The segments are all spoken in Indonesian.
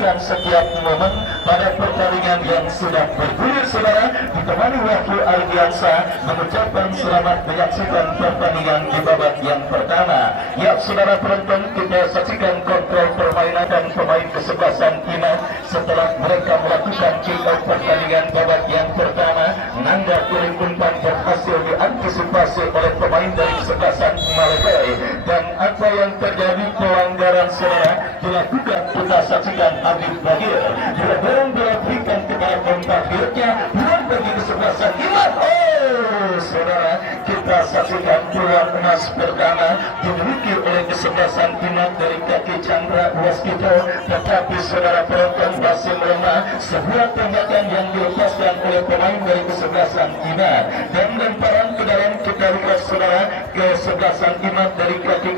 menyaksikan setiap momen pada pertandingan yang sudah bergulir, saudara. Ditemani Wahyu Ardiansa mengucapkan selamat menyaksikan pertandingan di babak yang pertama. Ya, saudara penonton, kita saksikan kontrol permainan dan pemain kesebelasan Iman setelah mereka melakukan kick off pertandingan babak yang pertama. Nanda kirim umpan berhasil diantisipasi oleh pemain dari kesebelasan Malaysia, dan apa yang terjadi pelanggaran, saudara, dilakukan. Kita saksikan Habib Bagir bila dorong bola berikan kepada kompatriotnya, bukan bagi kesebelasan Iman. Oh, saudara, kita saksikan peluang emas pertama dimiliki oleh kesebelasan Iman dari kaki Chandra Waskito, tetapi saudara penonton masih melemah. Sebuah tembakan yang dilepaskan oleh pemain dari kesebelasan Iman dan lemparan ke dalam, kita lihat saudara, kesebelasan Iman dari kaki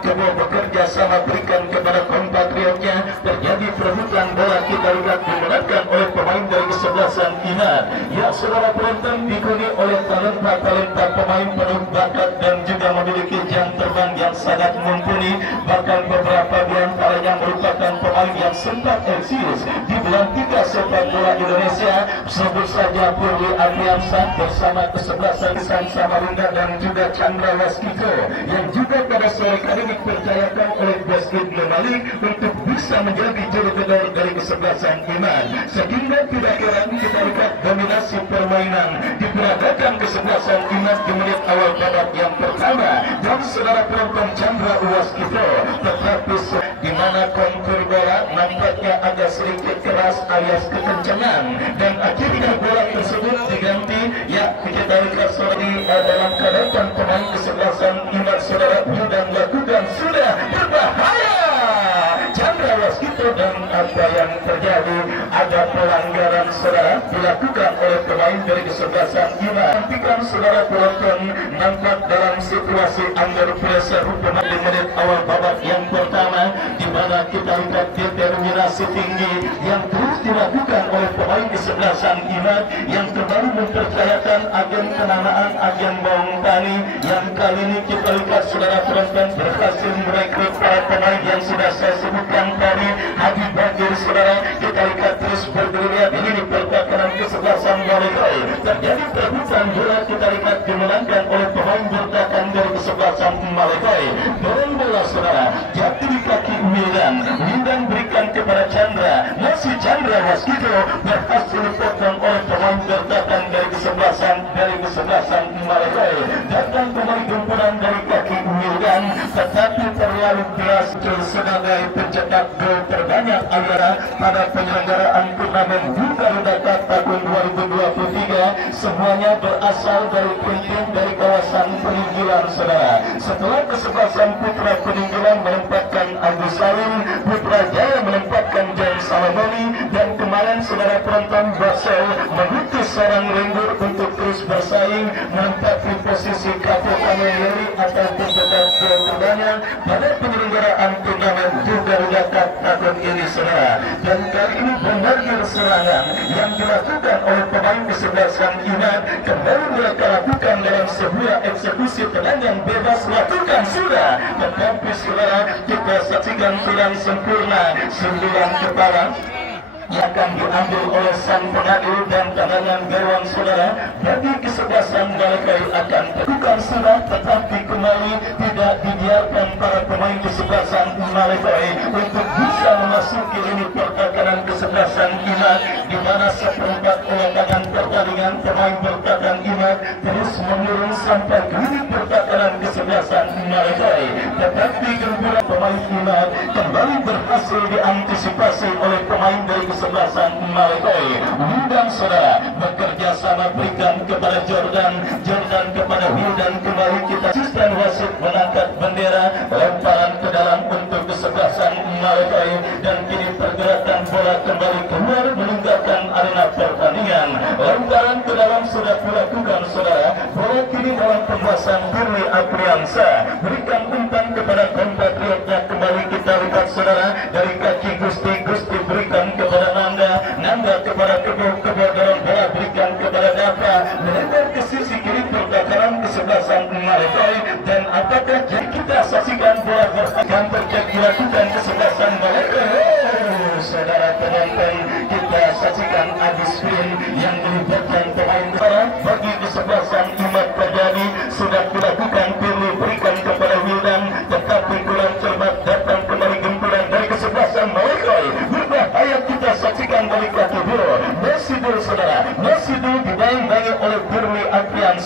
Kebo bekerja sama berikan kepada kompatriotnya. Terjadi perebutan bola, kita lihat dimenangkan oleh pemain dari kesebelasan Iman. Ya, saudara penonton, diikuti oleh talenta pemain penuh bakat dan juga memiliki jam terbang yang sangat mumpuni. Bahkan beberapa di antaranya merupakan pemain yang sempat eksis di Belantika sepak bola Indonesia. Sebut saja Purwi Ardiansa bersama kesebelasan San Samarinda dan juga Chandra Waskito, yang juga pada sore kali dipercayakan oleh Basket Malik untuk bisa menjadi juru gedor dari kesebelasan Iman. Sehingga tidak heran kita lihat dominasi permainan diperagakan kesebelasan Iman di menit awal babak yang pertama. Dan saudara penonton, Chandra Waskito, tetapi di mana kontur bola nampaknya agak sedikit keras alias kekencangan, dan akhirnya bola tersebut diganti. Ya, kita lihat sorry dalam keadaan pemain kesebelasan Iman, saudara, dan lakukan sudah berbahaya Chandra Waskito, dan apa yang terjadi, ada pelanggaran, saudara, dilakukan oleh pemain dari kesebelasan Iman. Nantikan saudara penonton, nampak dalam situasi under pressure hukuman di menit awal babak yang pertama, di mana kita lihat determinasi tinggi yang terus dilakukan oleh pemain kesebelasan Iman yang kembali mempercayakan agen kenamaan, agen Bawang Tani, yang kali ini kita lihat saudara penonton berhasil merekrut para pemain yang sudah saya sebutkan tadi. Habib Bagir, saudara, kita lihat terus bergerilya di pertahanan kesebelasan Malaysia. Terjadi perebutan bola, kita lihat dimenangkan oleh pemain bertahan dari kesebelasan Malaysia. Dorong bola, saudara, jatuh di kaki Wildan berikan kepada Chandra, masih Chandra Waskito berhasil dipotong oleh pemain bertahan dari kesebelasan Malaysia. Datang kembali gempuran dari kaki Wildan, tetapi terlalu keras sebagai pencetak gol terbanyak Agara pada penyelenggaraan turnamen Garuda Cup tahun 2023. Semuanya berasal dari tim dari kawasan Peninggilan, saudara. Setelah kesebelasan Putra Peninggilan menempatkan Agus Salim, Putra Jaya menempatkan James Salamoni, dan kemarin saudara penonton Basel mengutus seorang lembur untuk terus bersaing menempati posisi Kapolri atau pencetak gol terbanyak pada penyelenggaraan turnamen Garuda Cup tahun ini, saudara. Dan kali ini bombardir serangan yang dilakukan oleh pemain kesebelasan Iman kembali mereka lakukan dalam sebuah eksekusi tendangan bebas, lakukan sudah, tetapi saudara, kita saksikan kurang sempurna 9 kepala yang akan diambil oleh sang pengadil, dan tendangan gawang, saudara, bagi kesebelasan Malaysia akan bukan sudah, tetapi kembali tidak dibiarkan para pemain kesebelasan Malaysia untuk bisa memasuki lini pertahanan kesebelasan Iman, di mana seperempat lapangan pertandingan pemain bertahan Iman terus menurun sampai ke lini pertahanan kesebelasan Malaysia. Tetapi gempuran pemain Iman kembali berhasil diantisipasi oleh pemain dari kesebelasan Malaysia. Wildan, saudara, bekerja sama berikan kepada Jordan kepada Wildan. Kembali kita asisten wasit mengangkat bendera, lemparan ke dalam untuk kesebelasan Malaysia, dan kini pergerakan bola kembali keluar meninggalkan arena pertandingan. Lemparan ke dalam sudah dilakukan, saudara. Bola kini dalam penguasaan Purwi Ardiansa, berikan umpan kepada kompatriotnya. Kembali kita lihat, saudara, dari kaki Gusti berikan kepada Nanda kepada Kebo dorong bola berikan kepada Dava, melebar ke sisi kiri pertahanan kesebelasan Malaysia. Dan apakah jadi kita saksikan bola yang terjadi dilakukan kesebelasan Malaysia, saudara.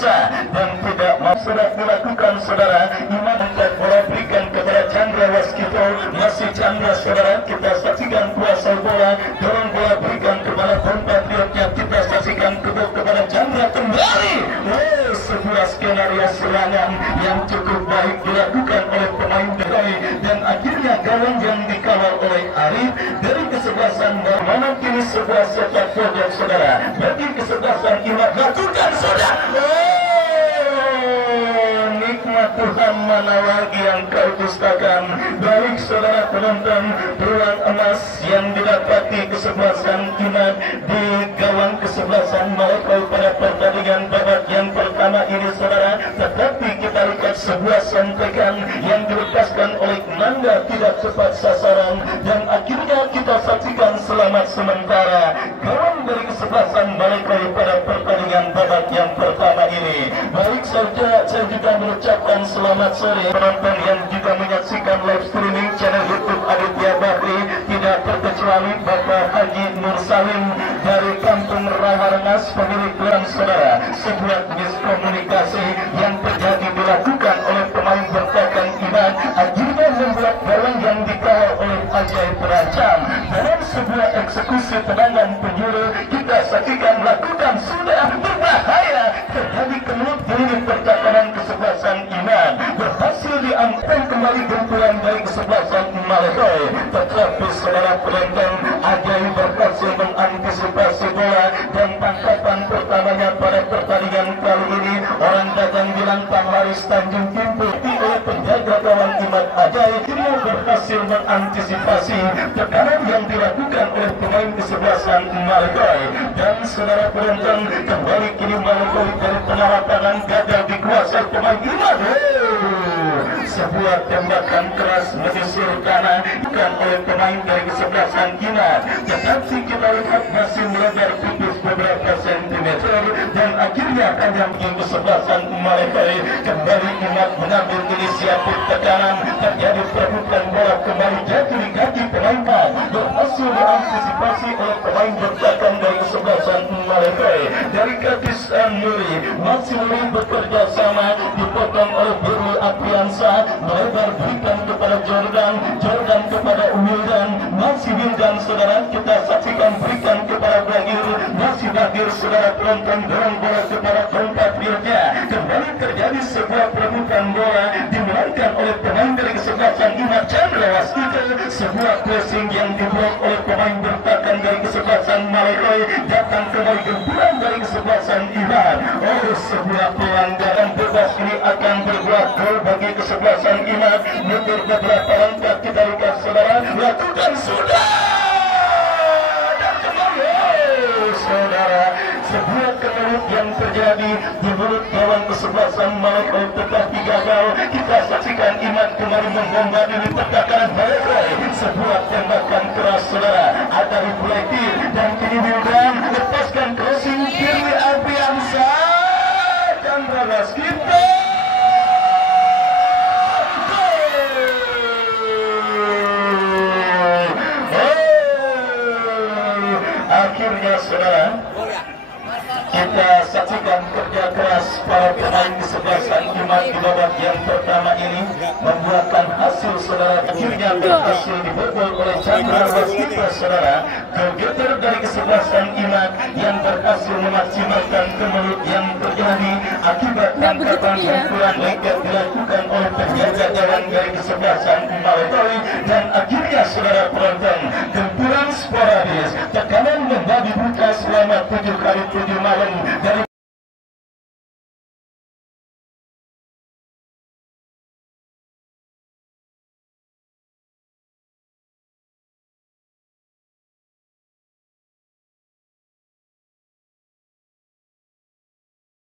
susah dan tidak mau sudah dilakukan saudara. Iman dan bola berikan kepada Chandra Waskito, masih Chandra saudara, kita saksikan kuasa bola, dorong bola berikan kepada Patriotnya, kita saksikan kepada Chandra kembali. Sebuah skenario serangan yang cukup baik dilakukan oleh pemain Dekoy dan akhirnya gawang yang dikawal oleh Arif dari kesebelasan Mana kini sebuah sepak bola saudara bagi kesebelasan Imam lakukan saudara. Nikmat Tuhan mana lagi yang kau dustakan. Baik saudara penonton, peluang emas yang didapati kesebelasan Imam di gawang kesebelasan Malokai pada pertandingan babak yang pertama ini saudara, tetapi kita lihat sebuah sontekan yang dilepaskan oleh Nanda tidak tepat sasaran dan akhirnya kita saksikan selamat sementara gawang dari kesebelasan Malokai pada pertandingan babak yang pertama ini. Baik saja, saya juga mengucapkan selamat sore penonton yang juga menyaksikan live streaming channel YouTube Aditya Bakri, tidak terkecuali Bapak Haji Nur Salim dari Kampung Raharnas, pemilik gelang saudara. Sebuah miskomunikasi yang terjadi dilakukan oleh pemain bertahan Iman akhirnya membuat gawang yang dikawal oleh Ajay terancam. Dalam sebuah eksekusi tendangan penjuru kita saksikan lakukan sudah berbahaya, terjadi kemelut di percakapan kesebelasan Iman, berhasil diangkat kembali benturan dari kesebelasan Malokai, tetapi saudara penonton Ajay berhasil mengantisipasi bola dan tangkapan pertamanya pada pertandingan kali ini. Orang dagang bilang Panglaris Tanjung Timur oleh penjaga gawang Iman Ajay dia berhasil mengantisipasi tekanan yang dilakukan oleh pemain kesebelasan Malokai dan saudara penonton kembali kini Malokai dari tengah lapangan gagal dikuasai pemain Iman. Sebuah tembakan keras menyisir kanan bukan oleh pemain dari kesebelasan Iman, tetapi kita lihat masih melebar tipis beberapa sentimeter dan akhirnya panjang game kesebelasan Malokai. Kembali Iman mengambil inisiatif tekanan, terjadi perebutan bola kembali jatuh di kaki pemain Iman, berhasil diantisipasi oleh pemain bertahan dari kesebelasan Malokai. Dari kaki Nuri masih bekerja sama, dipotong oleh Birul Apriansa, melebar berikan kepada Jordan kepada Wildan, masih Wildan saudara, kita saksikan berikan kepada Bagir, masih Bagir saudara penonton dorong bola kepada Patriotnya. Kembali terjadi sebuah perebutan bola dimenangkan oleh pemain dari kesebelasan Imam Chandra Waskito, sebuah pressing yang diblok oleh pemain bertahan dari kesebelasan Malokai, datang kembali gempuran dari kesebelasan Iman. Sebuah pelanggaran bebas ini akan berbuat gol bagi kesebelasan Iman. Mundur beberapa langkah kita lihat saudara, lakukan sudah dan kembali saudara, sebuah kemelut yang terjadi di mulut gawang kesebelasan Malokai tetapi gagal. Kita saksikan Iman kembali membombardir di pertahanan Malokai, sebuah tembakan keras saudara, ada reflektif dan kini Wildan lepaskan crossing kiri Arbiansa dan balas kita. Akhirnya saudara, kita saksikan kerja keras para pemain kesebelasan Iman di babak yang pertama ini membuahkan hasil saudara. Akhirnya berhasil dibobol oleh Chandra Waskito saudara, go-getter dari kesebelasan Iman yang berhasil memaksimalkan kemelut yang terjadi akibat tangkapan benturan lekat dilakukan oleh penjaga gawang dari kesebelasan Malokai dan akhirnya saudara penonton gempuran sporadis, tekanan membabi buka selama 7 kali 7 malam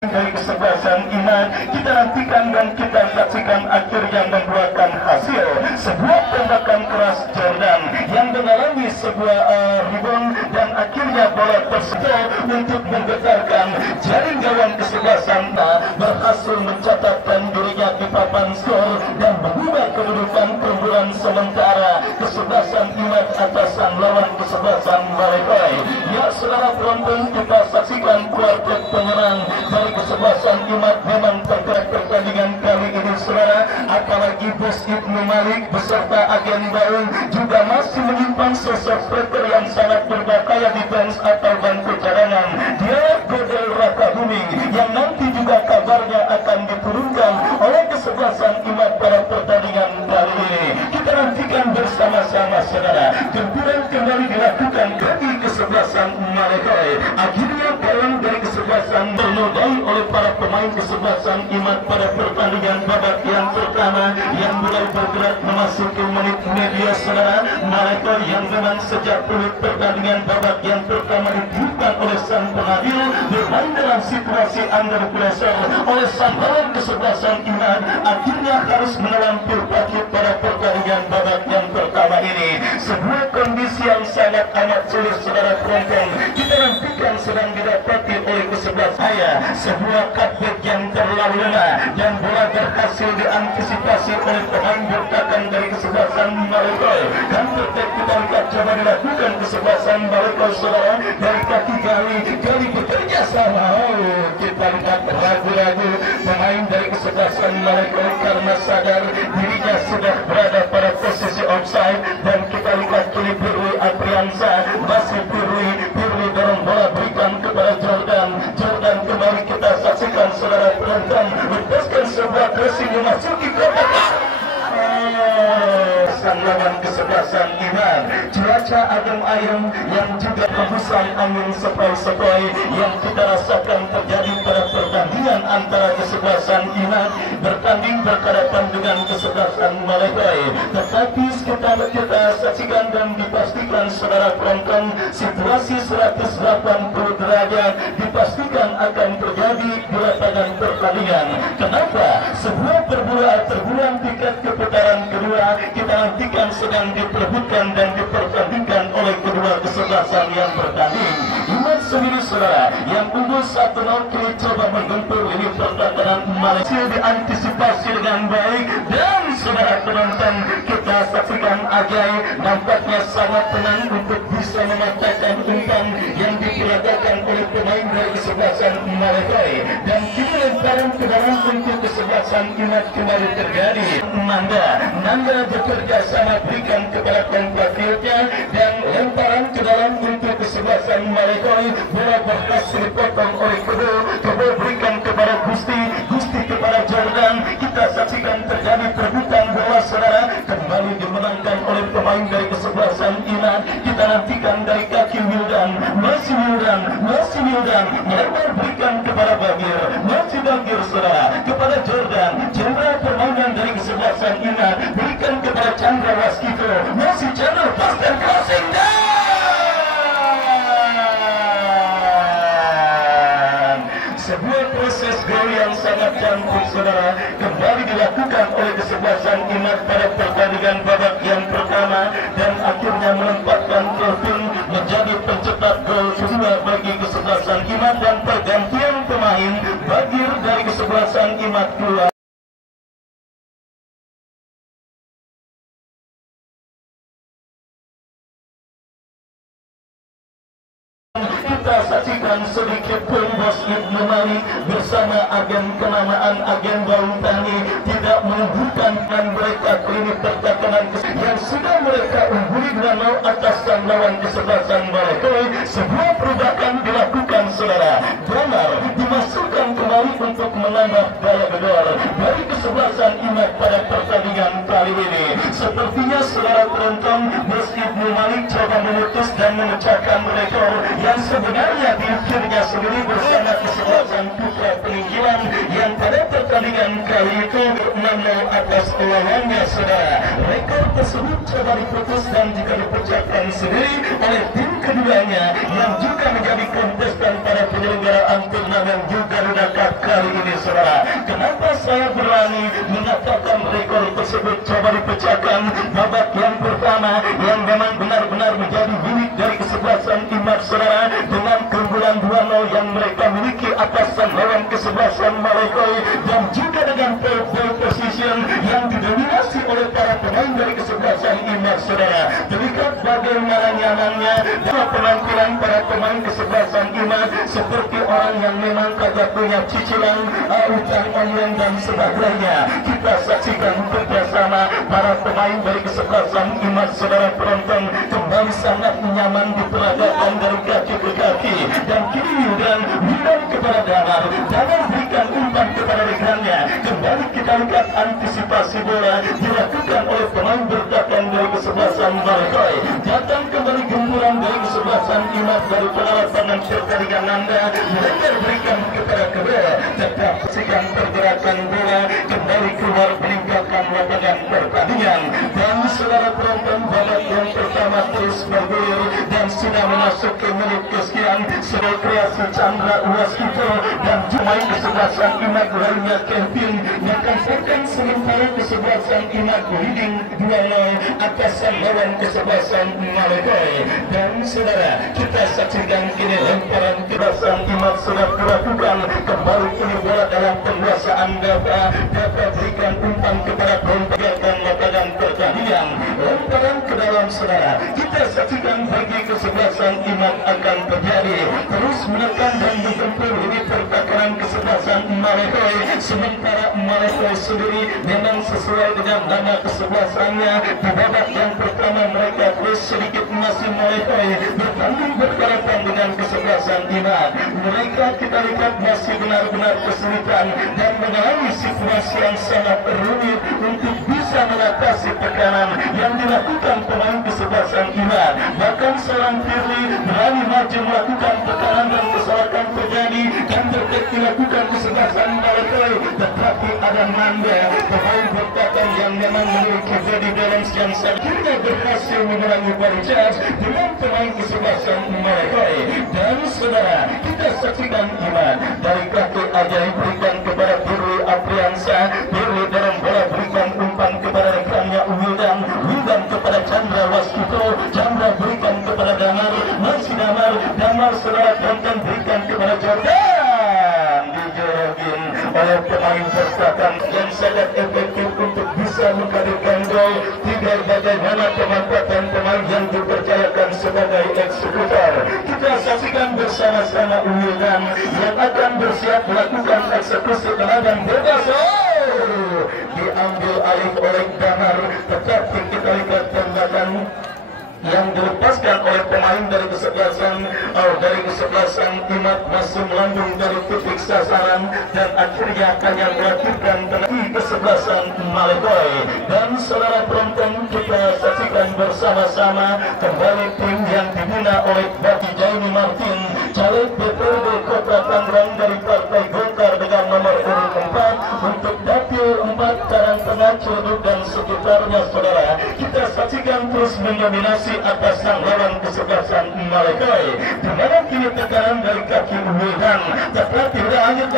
dari kesebelasan Iman. Kita nantikan dan kita saksikan akhir yang membuahkan hasil, sebuah tembakan keras Jordan yang mengalami sebuah rebound dan akhirnya bola tersebut untuk menggetarkan jaring gawang kesebelasan berhasil mencatatkan dirinya di papan skor dan mengubah kedudukan perburuan sementara kesebelasan Iman atasan lawan kesebelasan Malokai. Ya saudara penonton, kita saksikan kuartet penyerang dari kesebelasan Iman memang tergerak pertandingan kali ini saudara, apalagi Bos Ibnu Malik beserta agen Baung juga masih menyimpan sosok striker yang sangat berbahaya defense atau bangku cadangan. Dia Godel Raka Buming yang nanti juga kabarnya akan diturunkan oleh kesebelasan Imat pada pertandingan kali ini. Kita nantikan bersama-sama saudara. Gempuran kembali dilakukan bagi kesebelasan Malekai. Akhirnya poin dari kesebelasan bernodai oleh para pemain kesebelasan Imat pada pertandingan babak yang pertama yang mulai bergerak memasuki menit media saudara. Malekai yang memang sejak menit pertandingan babak yang pertama ditiupkan oleh sang pengadil bermain dalam situasi under pressure oleh sang lawan kesebelasan Imat, akhirnya harus menelan pil pahit pada pertandingan babak yang pertama ini. Sebuah kondisi yang sangat amat sulit saudara penonton. Kita nantikan sedang didapati oleh kesebelah saya sebuah cutback yang terlalu lemah dan bola berhasil diantisipasi oleh pemain bertahan dari kesebelasan Malekai. Dan tertek kita lihat coba dilakukan kesebelasan Malekai saudara dari kaki Gali bekerja sama. Kita lihat ragu-ragu pemain dari kesebelasan Malekai karena sadar dirinya sudah berada pada posisi offside, dan kita lihat kini Pirwi Apriansa masih Pirwi dorong bola berikan kepada Jordan kembali kita saksikan saudara penonton lepaskan sebuah crossing memasuki kotak sang lawan kesebelasan Iman. Cuaca adem ayem yang juga hembusan angin sepoi-sepoi yang kita rasakan terjadi pada pertandingan antara kesebelasan Iman bertanding berhadapan dengan kesebelasan Malekai. Tetapi kita saksikan dan dipastikan saudara penonton situasi 180 derajat dipastikan akan terjadi di lapangan pertandingan. Kenapa? Sebuah perburuan tiket ke putaran kedua kita nantikan sedang diperebutkan dan dipertandingkan oleh kedua kesebelasan yang bertanding. Iman sendiri saudara yang unggul 1-0 kini coba menggempur ini pertahanan Malaysia diantisipasi dengan baik, dan saudara penonton kita saksikan Ajay nampaknya sangat tenang untuk bisa mematahkan umpan yang diperagakan oleh pemain dari kesebelasan Malekai, dan kini lemparan ke dalam untuk kesebelasan Imat kembali terjadi. Nanda bekerja sama berikan kepada compatriotnya dan lemparan ke dalam untuk kesebelasan Malekai. Bola berhasil dipotong oleh Kebo berikan kepada Gusti kepada Jordan. Kita saksikan terjadi perebutan bola saudara kembali dimenangkan oleh pemain dari kesebelasan Iman. Kita nantikan dari kaki Wildan masih Wildan melebar berikan kepada Bagir saudara kepada Jordan permainan dari kesebelasan Iman berikan kepada Chandra Waskito masih Chandra pas dan crossing dan sebuah proses gol yang sangat cantik saudara kembali dilakukan oleh kesebelasan Iman pada pertandingan babak yang pertama, dan akhirnya menempatkan Kelvin menjadi pencetak gol kedua bagi kesebelasan Iman, dan pergantian pemain Bagir dari kesebelasan Iman keluar. Kita saksikan sedikit pun Bos Ibnu Malik bersama agen kenamaan agen Baung Tani tidak menunjukkan dan mereka klinik pertahanan yang sudah mereka ungguli 2-0 atas sang lawan kesebelasan Malekai. Sebuah perubahan dilakukan saudara. Damar dimasukkan kembali untuk menambah daya gedor dari kesebelasan Imat pada pertandingan kali ini. Sepertinya saudara penonton Bos Ibnu Malik coba memutus dan memecahkan rekor yang sebenarnya dirinya sendiri bersama kesebelasan Putra Peninggilan yang pada pertandingan kali itu 6-0 atas lawannya saudara. Rekor tersebut coba diputus dan juga dipecahkan sendiri oleh tim keduanya yang juga menjadi kontestan pada penyelenggaraan turnamen juga Garuda Cup kali ini saudara. Kenapa saya berani mengatakan rekor tersebut coba dipecahkan babak yang pertama yang memang benar-benar menjadi unik dari kesebelasan Imat saudara, dengan keunggulan 2-0 yang mereka miliki atas sang lawan kesebelasan Malekai, dan juga dengan pole position yang didominasi oleh para pemain dari kesebelasan Imat saudara. Terlihat sebagaimana nyamannya dalam penampilan para pemain kesebelasan Iman seperti orang yang memang kagak punya cicilan utang online dan sebagainya. Kita saksikan bersama para pemain dari kesebelasan Iman, saudara penonton, kembali sangat nyaman diperagakan dari kaki ke kaki dan kiri dan Wildan kepada Damar. Damar berikan umpan kepada rekannya. Kembali kita lihat antisipasi bola dilakukan oleh pemain berdagang dari kesebelasan Malekoy. Datang kembali gemburan dari kesebelasan Iman dari penalapan pertandingan Nanda. Mereka berikan kepada kedua. Tetap saksikan pergerakan bola kembali keluar meninggalkan lapangan pertandingan. Dan saudara penonton, babak yang pertama terus bergulir dan sudah memasuki menit kesekian. Sebuah kreasi Chandra Waskito dan pemain kesebelasan Iman lainnya Kevin menyatakan sementara kesebelasan Iman leading 2-0 atasan lawan kesebelasan Malekoy. Dan saudara, kita saksikan kini lemparan kesebelasan Iman sudah dilakukan. Kembali kini bola dalam penguasaan Dava berikan umpan kepada pembagian lapangan pertandingan. Lemparan ke dalam, saudara, kita saksikan bagi kesebelasan Iman akan terjadi terus menekan dan menggempur ini pertakaran kesebelasan Malekoy. Sementara Malekoy sendiri memang sesuai dengan nama kesebelasannya. Di babak yang pertama mereka terus sedikit masih Malekoy bertanding berhadapan dengan kesebelasan Iman. Mereka kita lihat masih benar-benar kesulitan dan mengalami situasi yang sangat rumit untuk bisa mengatasi tekanan yang dilakukan pemain kesebelasan Iman. Bahkan seorang Firly berani maju melakukan tekanan dan kesalahan terjadi dan terkait dilakukan kesebelasan Malekoy, tetapi ada Nanda pemain bertahan yang memang memiliki body balance yang akhirnya berhasil mengurangi body charge dengan pemain kesebelasan Malekoy. Dan saudara, kita saksikan Iman dari kaki ajaib berikan kepada Firly Apriansa. Firly dalam bola berikan umpan kepada rekannya Wildan. Wildan kepada Chandra Waskito. Chandra berikan kepada Damar. Masih Damar saudara tonton berikan kepada Jordan. Dijorogin oleh pemain bertahan yang sangat efektif untuk bisa menghadirkan gol. Tinggal bagaimana pemanfaatan pemain yang dipercayakan sebagai eksekutor. Kita saksikan bersama-sama Wildan yang akan bersiap melakukan eksekusi tendangan bebas. Diambil alih oleh Damar, tetapi kita lihat tembakan yang dilepaskan oleh pemain dari kesebelasan Iman masih melambung dari titik sasaran dan akhirnya hanya melakukan penalti kesebelasan Malekoy. Dan saudara penonton, kita saksikan bersama-sama kembali tim yang dibina oleh Bati Jaini Martin, caleg DPRD Kota Tangerang dari Partai Golkar dengan nomor urut 4 untuk dapil 4 Karangtengah, Ciledug dan sekitarnya. Saudara, kita saksikan terus mendominasi atas sang lawan kesebelasan Malekoy, di mana kini tekanan dari kaki Wildan, tetapi udah lanjut.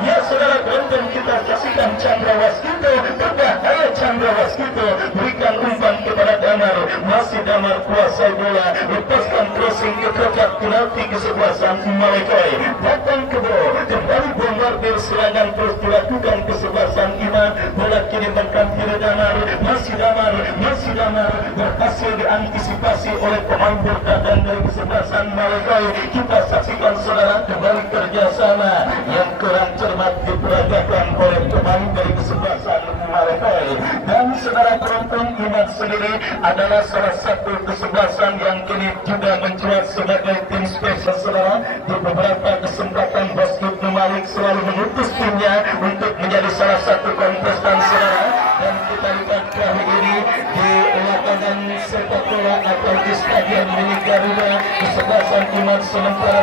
Ya saudara penonton, kita saksikan Chandra Waskito, berbahaya Chandra Waskito berikan umpan kepada Damar. Masih Damar kuasai bola, lepaskan crossing ke kotak penalti kesebelasan Malekoy. Datang ke bola, kembali bombardir serangan terus dilakukan kesebelasan Iman. Bola kini mengkampiri Damar. Masih Damar berhasil diantisipasi oleh pemain berdagang dari kesebelasan Malekoy. Kita saksikan saudara kembali kerjasama yang kurang cermat diperagakan oleh pemain dari kesebelasan Malekoy. Dan saudara penonton, Iman sendiri adalah salah satu kesebelasan yang kini juga mencuat sebagai tim spesial. Saudara, di beberapa kesempatan Bos Ibnu Malik selalu mengutus timnya untuk menjadi salah satu kontestan, saudara. Dan kita lihat kali ini di lapangan sepak bola atau di stadion milik Garuda, kesebelasan Iman sementara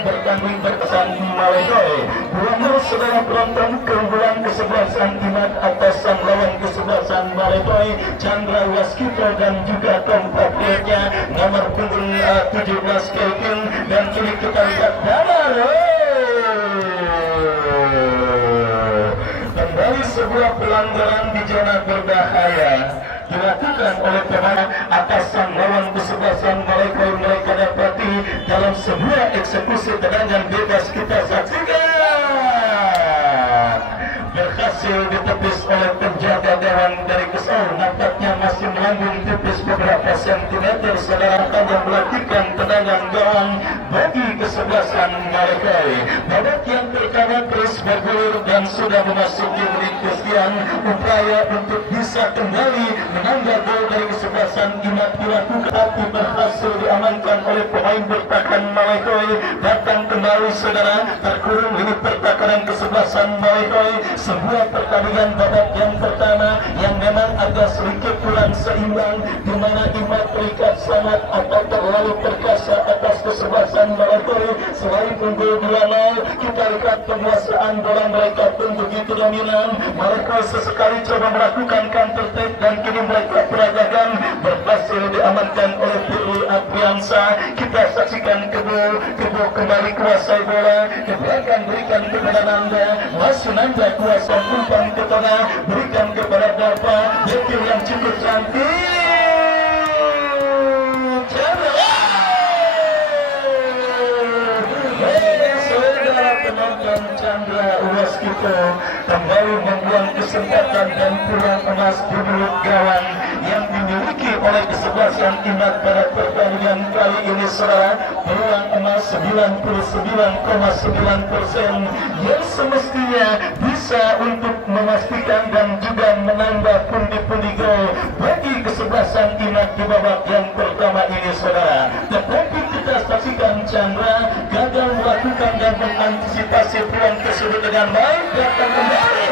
bertanding berkesan Malekoy. 2-0 saudara penonton, keunggulan kesebelasan Iman atas sang lawan kesebelasan Malekoy, Chandra Waskito dan juga kompatriotnya nomor punggung 17 Kelvin. Dan kini kita lihat Damar. Kembali sebuah pelanggaran di zona berbahaya dilakukan oleh pemain atas sang lawan kesebelasan Malekoy. Mereka dapati dalam sebuah eksekusi tendangan bebas. Kita saksikan berhasil ditepis oleh penjaga gawang dari Kesau nampaknya masih melambung tipis beberapa sentimeter saudara yang melakukan tendangan gawang bagi kesebelasan mereka. Babak yang pertama terus bergulir dan sudah memasuki menit kesekian. Upaya untuk bisa kembali menambah gol dari kesebelasan Imad dilakukan tapi berhasil diamankan oleh pemain bertahan Malekoi. Datang kembali saudara, terkurung ini pertakaran kesebelasan Malekoi. Sebuah pertandingan babak yang pertama yang memang agak sedikit kurang seimbang, di mana Imad terikat sangat atau terlalu perkasa atas kesebelasan Malekoi. Selain unggul 2-0, kita lihat penguasaan bola mereka pun begitu dominan. Malekoi sesekali coba melakukan counter attack dan kini mereka peragakan berhasil diamankan oleh Firly Apriansa. Kita saksikan Kebo kembali kuasai bola ke belakang, berikan kepada Nanda, masuk Nanda kuasa umpan ke tengah, berikan kepada Dava, Dekil yang cukup cantik. Penonton Chandra Waskito kembali membuang kesempatan dan peluang emas di mulut gawang yang dimiliki oleh kesebelasan Imad pada pertandingan kali ini saudara. Peluang emas 99,9% yang semestinya bisa untuk memastikan dan juga menambah pundi-pundi gol bagi kesebelasan Imad di babak yang pertama ini saudara. Tetapi kita saksikan Chandra gagal melakukan dan mengantisipasi peluang tersebut dengan baik. Datang kembali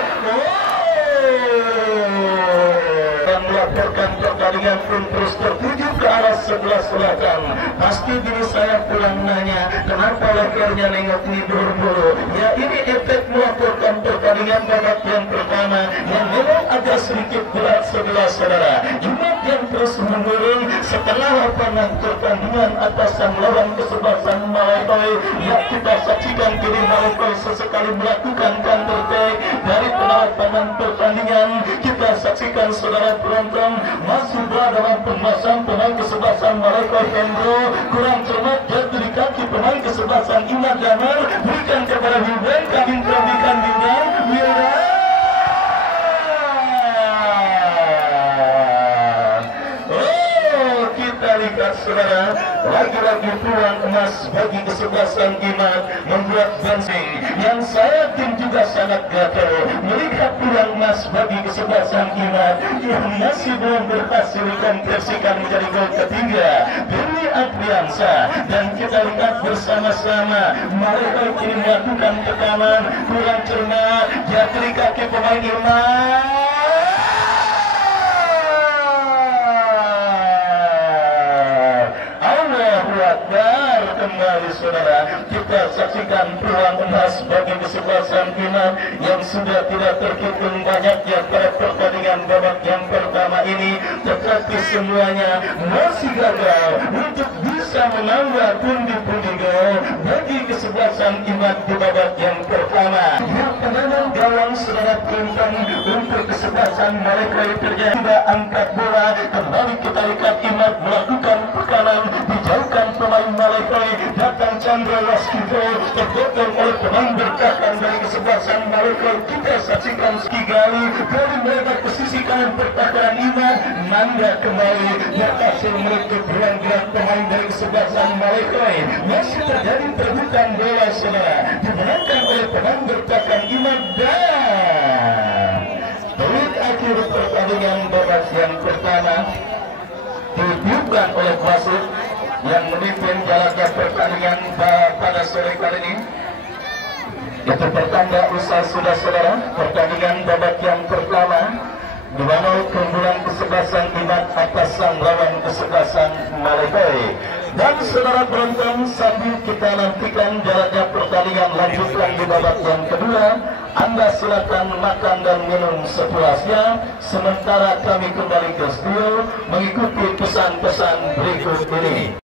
dan melaporkan pertandingan pun terus tertuju ke arah sebelah selatan. Pasti diri saya pulang nanya, kenapa lehernya nengok tidur dulu? Ya ini efek melaporkan pertandingan babak yang pertama yang memang agak sedikit berat sebelah saudara. Imad yang terus menurun setelah lapangan pertandingan atas sang lawan kesebelasan Malekoi. Ya kita saksikan kini Malekoi sesekali melakukan counter attack dari lapangan pertandingan. Kita saksikan saudara penonton masih berada dalam penguasaan pemain kesebelasan Malekoi. Hendro kurang cermat jatuh di kaki pemain kesebelasan Imad Damar, berikan kepada Wildan, kambing perdikan Wildan, lihat saudara, lagi-lagi peluang emas bagi kesebelasan Imad membuat Bensing yang saya yakin juga sangat gatal melihat peluang emas bagi kesebelasan Imad yang masih belum berhasil dikonversikan menjadi gol ketiga Firly Apriansa. Dan kita lihat bersama-sama mereka kini melakukan tekanan kurang cermat jatuh di kaki pemain Imad. Kembali saudara, kita saksikan peluang emas bagi kesebelasan Imad yang sudah tidak terhitung banyaknya pada pertandingan babak yang pertama ini, tetapi semuanya masih gagal untuk bisa menambah pundi-pundi gol bagi kesebelasan Imad di babak yang pertama. Yang penanam gawang saudara penonton untuk kesebelasan mereka terjadi angkat bola. Kembali kita lihat Imad melakukan tekanan, dijauhkan pemain Malekoi. Datang Chandra Waskito terpotong oleh pemain bertahan dari kesebelasan Malekoi. Kita saksikan sekali dari mereka ke sisi kanan pertahanan Imad. Nanda kembali berhasil menutup ruang gerak pemain dari kesebelasan Malekoi. Masih terjadi perebutan bola saudara, dimenangkan oleh pemain bertahan Imad. Dan peluit akhir pertandingan babak yang pertama ditiupkan oleh wasit yang memimpin jalannya pertandingan pada sore kali ini. Itu pertanda usai sudah saudara pertandingan babak yang pertama 2-0 keunggulan kesebelasan Imad atas sang lawan kesebelasan Malekoi. Dan saudara penonton, sambil kita nantikan jalannya pertandingan lanjutkan di babak yang kedua, Anda silakan makan dan minum sepuasnya sementara kami kembali ke studio mengikuti pesan-pesan berikut ini.